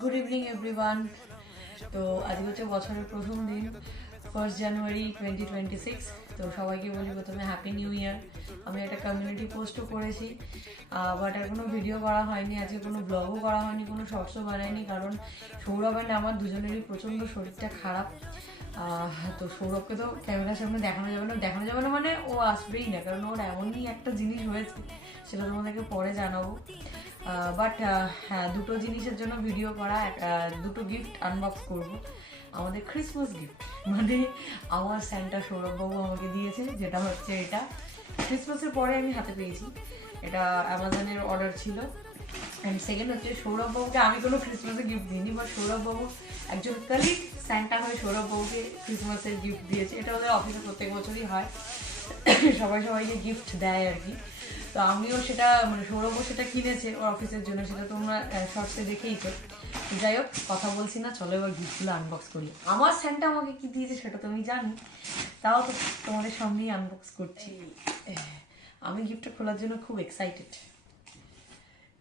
Good evening everyone. তো আজকে হচ্ছে বছরের প্রথম দিন, 1 জানুয়ারি 2026। তো সবাইকে বলি প্রথমে হ্যাপি নিউ ইয়ার। আমি একটা কমিউনিটি পোস্টও করেছি, বাট আর কোনো ভিডিও করা হয়নি, আজকে কোনো ব্লগও করা হয়নি, কোনো শর্টসও বানাইনি, কারণ সৌরভ আর আমার দুজনেরই প্রচণ্ড শরীরটা খারাপ। তো সৌরভকে তো ক্যামেরার সামনে দেখানো যাবে না মানে ও আসবেই না, কারণ ওর এমনই একটা জিনিস হয়েছে, সেটা তোমাদেরকে পরে জানাবো। বাট হ্যাঁ, দুটো জিনিসের জন্য ভিডিও করা, দুটো গিফট আনবক্স করব। আমাদের ক্রিসমাস গিফট, মানে আমার স্যান্টা সৌরভবাবু আমাকে দিয়েছে, যেটা হচ্ছে এটা ক্রিসমাসের পরে আমি হাতে পেয়েছি। এটা অ্যামাজনের অর্ডার ছিল। অ্যান্ড সেকেন্ড হচ্ছে সৌরভবাবুকে আমি কোনো ক্রিসমাসে গিফট দিইনি, বা সৌরভবাবু একজন কালিগ স্যান্টা হয়ে সৌরভবাবুকে ক্রিসমাসের গিফট দিয়েছে। এটা ওদের অফিসে প্রত্যেক বছরই হয়, সবাইকে গিফট দেয় আর কি। তো আমিও সেটা মানে সৌরভও সেটা কিনেছে ওর অফিসের জন্য, সেটা তোমরা শর্টসে দেখেইছো। যাই হোক, কথা বলছি না, চলো এবার গিফটগুলো আনবক্স করি। আমার স্যান্টা আমাকে কি দিয়েছে সেটা তো আমি জানি, তাও তো তোমাদের সামনেই আনবক্স করছি। আমি গিফটটা খোলার জন্য খুব এক্সাইটেড,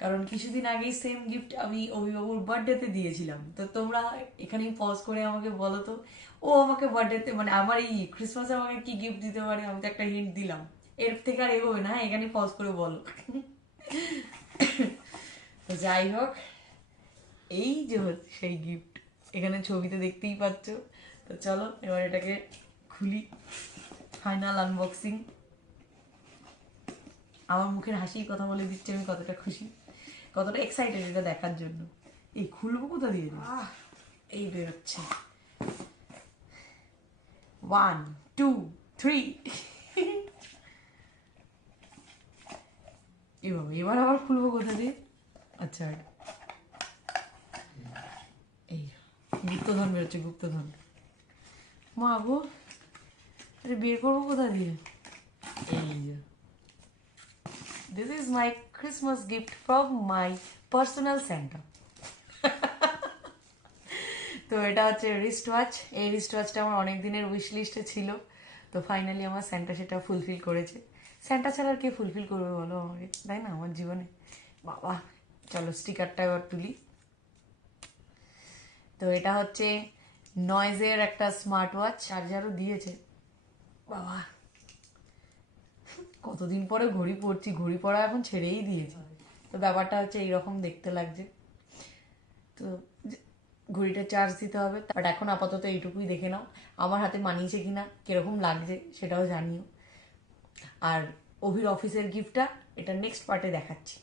কারণ কিছুদিন আগেই সেম গিফট আমি অভিবাবুর বার্থডেতে দিয়েছিলাম। তো তোমরা এখানেই পজ করে আমাকে বলো তো, ও আমাকে বার্থডেতে মানে আমার এই ক্রিসমাসে আমাকে কি গিফট দিতে পারে? আমি তো একটা হিন্ট দিলাম, এর থেকে আর এগোবে না। এখানে পজ করে বলো। তো যাই হোক, এই যে হচ্ছে সেই গিফট, এখানে ছবিতে দেখতেই পাচ্ছ। তো চলো এবার এটাকে খুলি, ফাইনাল আনবক্সিং। আমার মুখের হাসি কথা বলে দিচ্ছে আমি কতটা খুশি, কতটা এক্সাইটেড এটা দেখার জন্য। এই খুলবো কোথা দিয়ে? এই বেরোচ্ছে, 1 2 3। এবার আবার খুলবো কোথা দিয়ে? আচ্ছা, এই গুপ্তধন বেরোচ্ছে, গুপ্তধন। মা গো, এটা বের করবো কোথা দিয়ে? এই যে, this is my Christmas gift from my personal Santa. তো এটা হচ্ছে রিস্ট ওয়াচ। এই রিস্ট ওয়াচটা আমার অনেক দিনের উইশ লিস্টে ছিল, তো ফাইনালি আমার স্যান্টা সেটা ফুলফিল করেছে। স্যান্টা ছাড়া আর কে ফুলফিল করবে বলো আমাকে, তাই না, আমার জীবনে। বাবা, চলো স্টিকারটা এবার তুলি। তো এটা হচ্ছে নয়েজের একটা স্মার্ট ওয়াচ, চার্জারও দিয়েছে। বাবা, কতদিন পরে ঘড়ি পরছি, ঘড়ি পরা এখন ছেড়েই দিয়েছি। তো ব্যাপারটা হচ্ছে এইরকম দেখতে লাগছে। তো ঘড়িটা চার্জ দিতে হবে, বাট এখন আপাতত এইটুকুই দেখে নাও। আমার হাতে মানিয়েছে কিনা, কিরকম লাগছে সেটাও জানিও। আর অভির অফিসের গিফটটা এটা নেক্সট পার্টে দেখাচ্ছি।